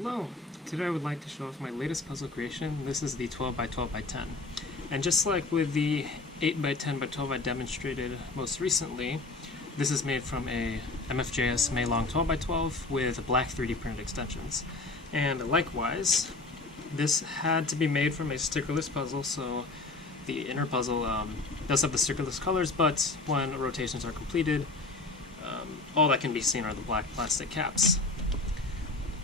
Hello! Today I would like to show off my latest puzzle creation. This is the 12x12x10. And just like with the 8x10x12 I demonstrated most recently, this is made from a MFJS Meilong 12x12 with black 3D printed extensions. And likewise, this had to be made from a stickerless puzzle, so the inner puzzle does have the stickerless colors, but when rotations are completed, all that can be seen are the black plastic caps.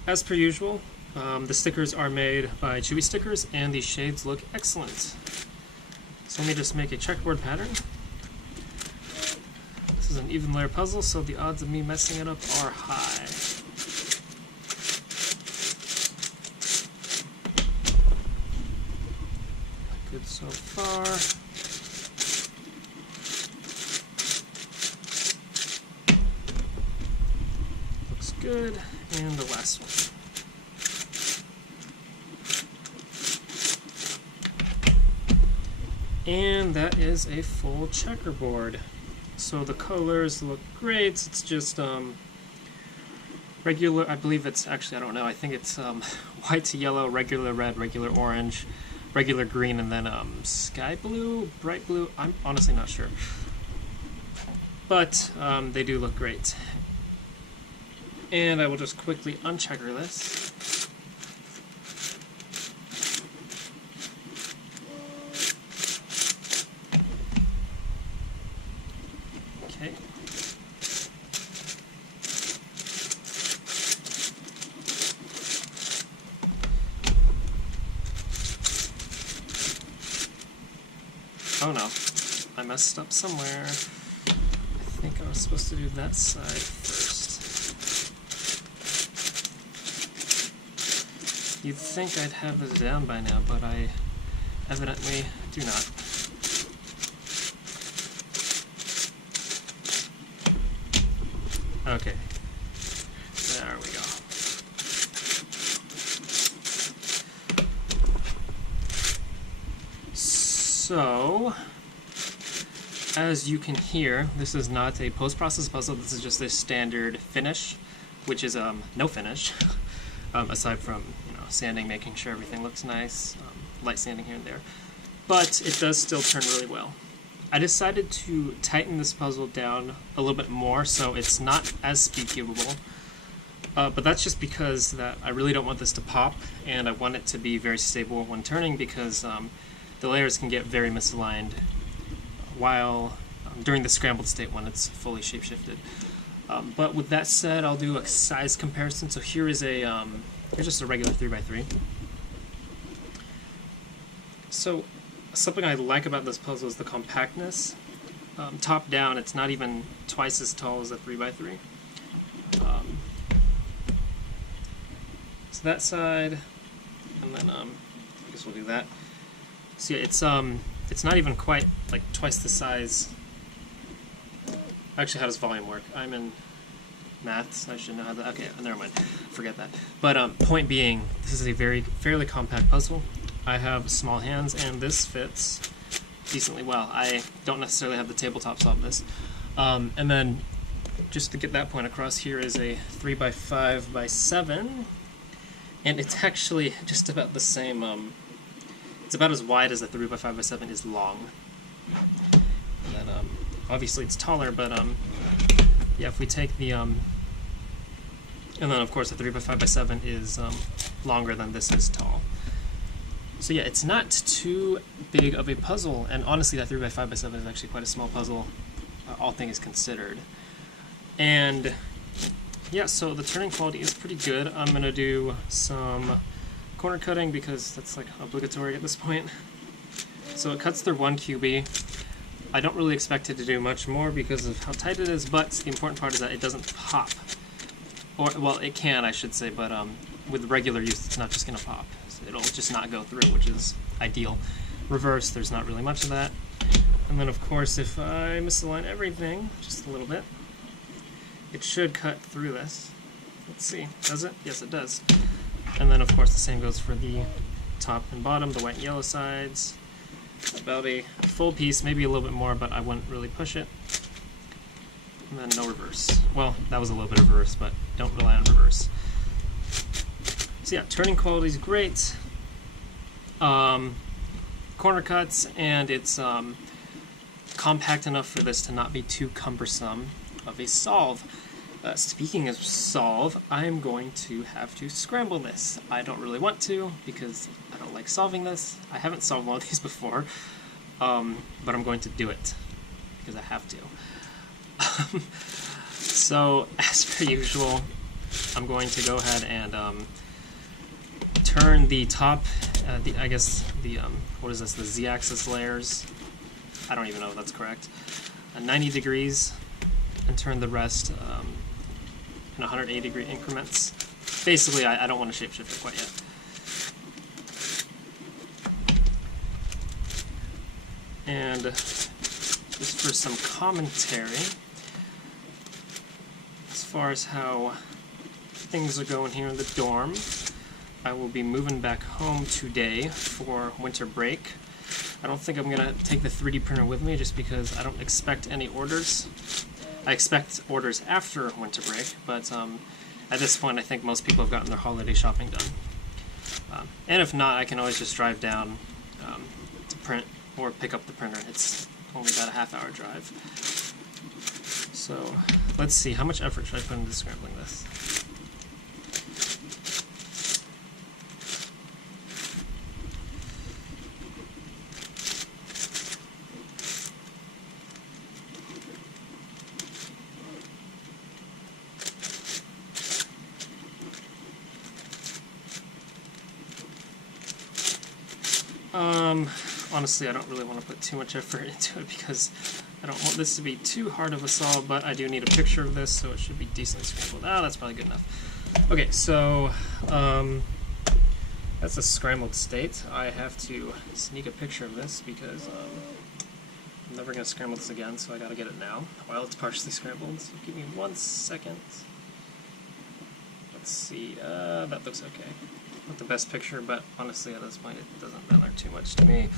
As per usual, the stickers are made by Chewy Stickers, and the shades look excellent. So let me just make a checkerboard pattern. This is an even layer puzzle, so the odds of me messing it up are high. Good so far. Looks good. And the last one. And that is a full checkerboard. So the colors look great. It's just regular, I believe it's actually, I don't know, I think it's white to yellow, regular red, regular orange, regular green, and then sky blue, bright blue. I'm honestly not sure. But they do look great. And I will just quickly unchecker this. Okay. Oh no, I messed up somewhere. I think I was supposed to do that side first. You'd think I'd have this down by now, but I evidently do not. Okay, there we go. So, as you can hear, this is not a post-process puzzle, this is just a standard finish, which is no finish, aside from sanding, making sure everything looks nice, light sanding here and there. But it does still turn really well. I decided to tighten this puzzle down a little bit more so it's not as speed cubable. But that's just because that I really don't want this to pop, and I want it to be very stable when turning because the layers can get very misaligned while during the scrambled state when it's fully shape-shifted. But with that said, I'll do a size comparison. So here is a here's just a regular 3x3. So something I like about this puzzle is the compactness. Top down, it's not even twice as tall as a 3x3. So that side, and then I guess we'll do that. So yeah, it's not even quite like twice the size. Actually, how does volume work? I'm in maths. I should know how that. Okay, never mind. Forget that. But point being, this is a fairly compact puzzle. I have small hands, and this fits decently well. I don't necessarily have the tabletop solve this. And then, just to get that point across, here is a 3x5x7, and it's actually just about the same. It's about as wide as a 3x5x7 is long. And then, obviously, it's taller, but yeah, if we take the and then of course the 3x5x7 is longer than this is tall. So yeah, it's not too big of a puzzle, and honestly that 3x5x7 is actually quite a small puzzle, all things considered. And yeah, so the turning quality is pretty good. I'm going to do some corner cutting because that's like obligatory at this point. So it cuts through one QB. I don't really expect it to do much more because of how tight it is, but the important part is that it doesn't pop. Or, well, it can, I should say, but with regular use, it's not just going to pop. So it'll just not go through, which is ideal. Reverse, there's not really much of that. And then, of course, if I misalign everything just a little bit, it should cut through this. Let's see. Does it? Yes, it does. And then, of course, the same goes for the top and bottom, the white and yellow sides. About a full piece, maybe a little bit more, but I wouldn't really push it. And then no reverse. Well, that was a little bit of reverse, but don't rely on reverse. So yeah, turning quality is great. Corner cuts, and it's compact enough for this to not be too cumbersome of a solve. Speaking of solve, I'm going to have to scramble this. I don't really want to because I don't like solving this. I haven't solved one of these before, but I'm going to do it because I have to. So, as per usual, I'm going to go ahead and turn the top, what is this, the z-axis layers, I don't even know if that's correct, 90 degrees, and turn the rest in 180 degree increments. Basically, I don't want to shapeshift it quite yet. And just for some commentary, as far as how things are going here in the dorm, I will be moving back home today for winter break. I don't think I'm going to take the 3D printer with me just because I don't expect any orders. I expect orders after winter break, but at this point I think most people have gotten their holiday shopping done. And if not, I can always just drive down to print or pick up the printer. It's only about a half-hour drive. So let's see, how much effort should I put into scrambling this? Honestly, I don't really want to put too much effort into it because I don't want this to be too hard of a solve, but I do need a picture of this, so it should be decently scrambled. That's probably good enough. Okay, so that's a scrambled state. I have to sneak a picture of this because I'm never going to scramble this again, so I got to get it now while it's partially scrambled. So give me 1 second. Let's see, that looks okay. Not the best picture, but honestly at this point it doesn't matter too much to me.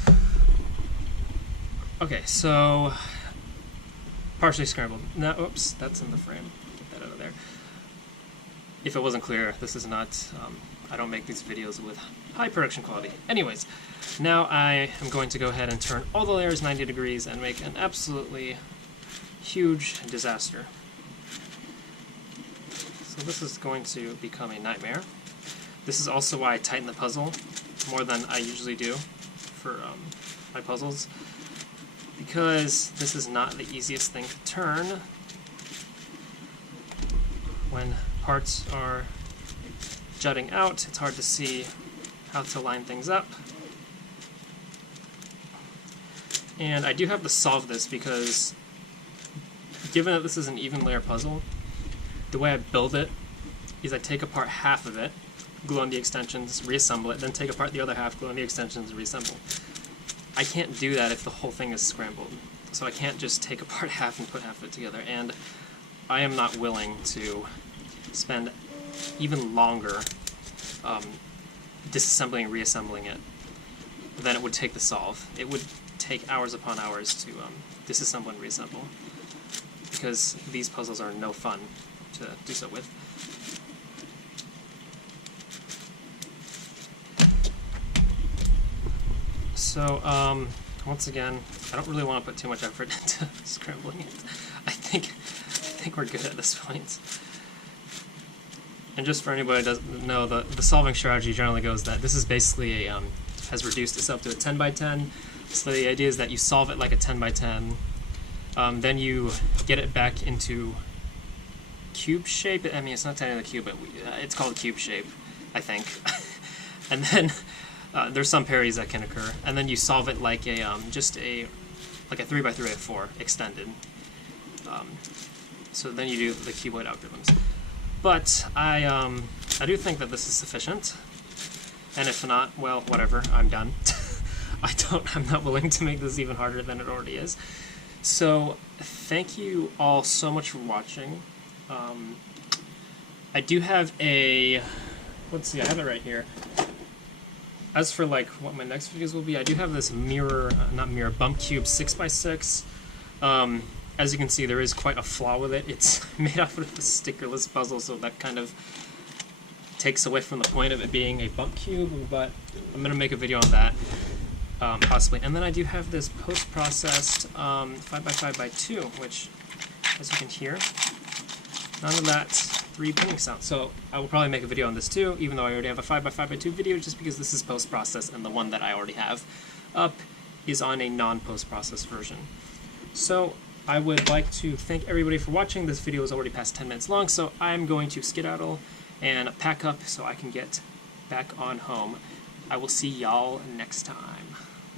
Okay, so partially scrambled. Now, oops, that's in the frame. Get that out of there. If it wasn't clear, this is not, I don't make these videos with high production quality. Anyways, now I am going to go ahead and turn all the layers 90 degrees and make an absolutely huge disaster. So this is going to become a nightmare. This is also why I tighten the puzzle more than I usually do for my puzzles, because this is not the easiest thing to turn when parts are jutting out. It's hard to see how to line things up. And I do have to solve this because given that this is an even layer puzzle, the way I build it is I take apart half of it, glue on the extensions, reassemble it, then take apart the other half, glue on the extensions, reassemble. I can't do that if the whole thing is scrambled. So I can't just take apart half and put half of it together. And I am not willing to spend even longer disassembling and reassembling it than it would take to solve. It would take hours upon hours to disassemble and reassemble, because these puzzles are no fun to do so with. So, once again, I don't really want to put too much effort into scrambling it. I think we're good at this point. And just for anybody who doesn't know, the solving strategy generally goes that this is basically a, has reduced itself to a 10 by 10. So the idea is that you solve it like a 10 by 10, then you get it back into cube shape. I mean, it's not technically a cube, but it's called a cube shape, I think. And then there's some parities that can occur, and then you solve it like a just a like a 3 by 3 by 4 extended. So then you do the cuboid algorithms. But I do think that this is sufficient, and if not, well, whatever. I'm done. I'm not willing to make this even harder than it already is. So thank you all so much for watching. I do have a, let's see, I have it right here. As for like what my next videos will be, I do have this mirror, not mirror, bump cube 6x6. As you can see, there is quite a flaw with it. It's made out of a stickerless puzzle, so that kind of takes away from the point of it being a bump cube, but I'm going to make a video on that, possibly. And then I do have this post-processed 5x5x2, which, as you can hear, none of that 3 pinning sound. So I will probably make a video on this too, even though I already have a 5x5x2 video, just because this is post-processed and the one that I already have up is on a non-post-processed version. So I would like to thank everybody for watching. This video is already past 10 minutes long, so I'm going to skedaddle and pack up so I can get back on home. I will see y'all next time.